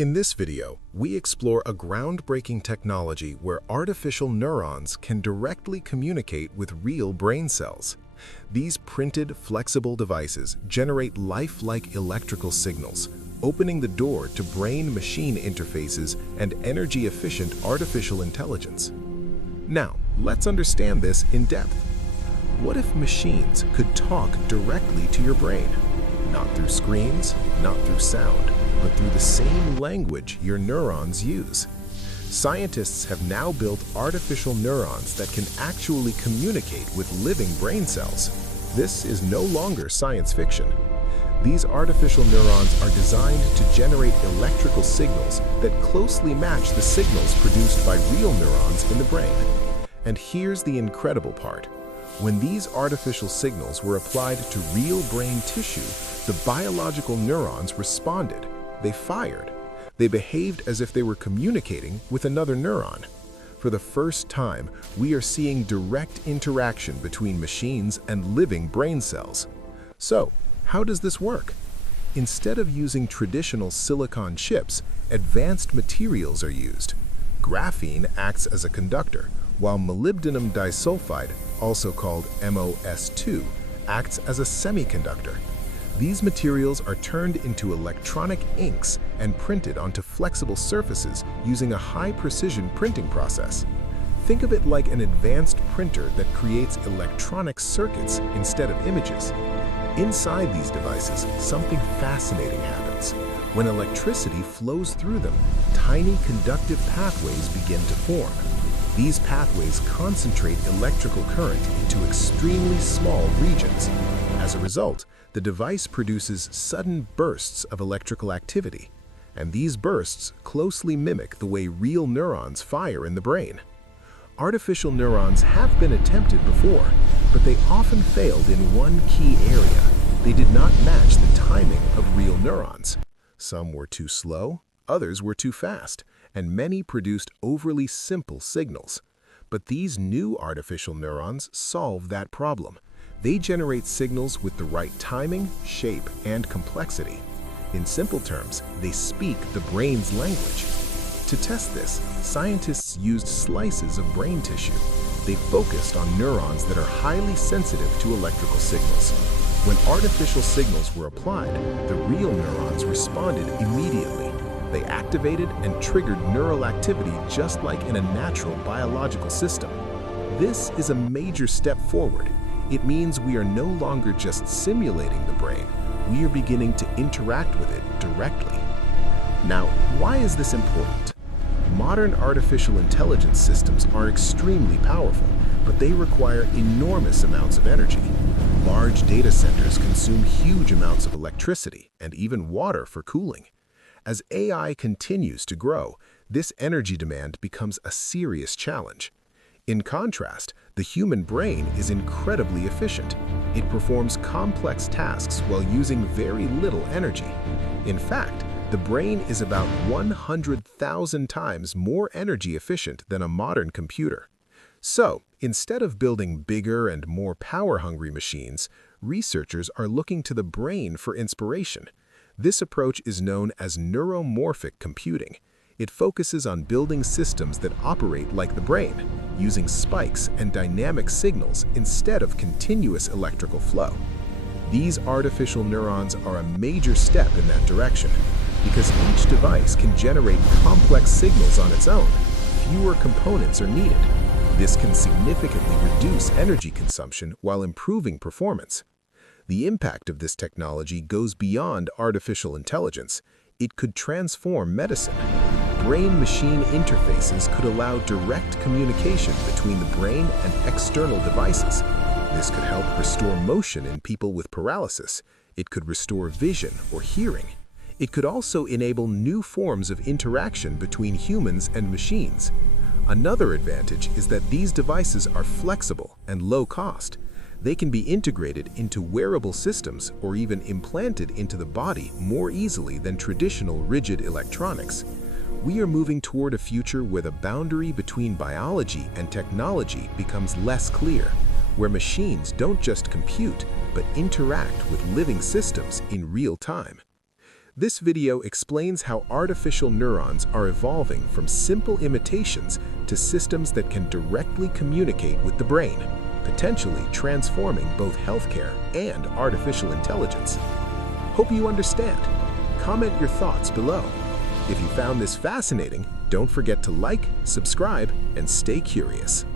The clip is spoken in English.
In this video, we explore a groundbreaking technology where artificial neurons can directly communicate with real brain cells. These printed, flexible devices generate lifelike electrical signals, opening the door to brain-machine interfaces and energy-efficient artificial intelligence. Now, let's understand this in depth. What if machines could talk directly to your brain? Not through screens, not through sound, but through the same language your neurons use. Scientists have now built artificial neurons that can actually communicate with living brain cells. This is no longer science fiction. These artificial neurons are designed to generate electrical signals that closely match the signals produced by real neurons in the brain. And here's the incredible part. When these artificial signals were applied to real brain tissue, the biological neurons responded. They fired. They behaved as if they were communicating with another neuron. For the first time, we are seeing direct interaction between machines and living brain cells. So, how does this work? Instead of using traditional silicon chips, advanced materials are used. Graphene acts as a conductor, while molybdenum disulfide, also called MoS₂, acts as a semiconductor. These materials are turned into electronic inks and printed onto flexible surfaces using a high-precision printing process. Think of it like an advanced printer that creates electronic circuits instead of images. Inside these devices, something fascinating happens. When electricity flows through them, tiny conductive pathways begin to form. These pathways concentrate electrical current into extremely small regions. As a result, the device produces sudden bursts of electrical activity, and these bursts closely mimic the way real neurons fire in the brain. Artificial neurons have been attempted before, but they often failed in one key area. They did not match the timing of real neurons. Some were too slow, others were too fast, and many produced overly simple signals. But these new artificial neurons solve that problem. They generate signals with the right timing, shape, and complexity. In simple terms, they speak the brain's language. To test this, scientists used slices of brain tissue. They focused on neurons that are highly sensitive to electrical signals. When artificial signals were applied, the real neurons responded immediately. They activated and triggered neural activity just like in a natural biological system. This is a major step forward. It means we are no longer just simulating the brain, we are beginning to interact with it directly. Now, why is this important? Modern artificial intelligence systems are extremely powerful, but they require enormous amounts of energy. Large data centers consume huge amounts of electricity and even water for cooling. As AI continues to grow, this energy demand becomes a serious challenge. In contrast, the human brain is incredibly efficient. It performs complex tasks while using very little energy. In fact, the brain is about 100,000 times more energy efficient than a modern computer. So, instead of building bigger and more power-hungry machines, researchers are looking to the brain for inspiration. This approach is known as neuromorphic computing. It focuses on building systems that operate like the brain, using spikes and dynamic signals instead of continuous electrical flow. These artificial neurons are a major step in that direction, because each device can generate complex signals on its own. Fewer components are needed. This can significantly reduce energy consumption while improving performance. The impact of this technology goes beyond artificial intelligence. It could transform medicine. Brain-machine interfaces could allow direct communication between the brain and external devices. This could help restore motion in people with paralysis. It could restore vision or hearing. It could also enable new forms of interaction between humans and machines. Another advantage is that these devices are flexible and low cost. They can be integrated into wearable systems or even implanted into the body more easily than traditional rigid electronics. We are moving toward a future where the boundary between biology and technology becomes less clear, where machines don't just compute, but interact with living systems in real time. This video explains how artificial neurons are evolving from simple imitations to systems that can directly communicate with the brain, potentially transforming both healthcare and artificial intelligence. Hope you understand. Comment your thoughts below. If you found this fascinating, don't forget to like, subscribe, and stay curious.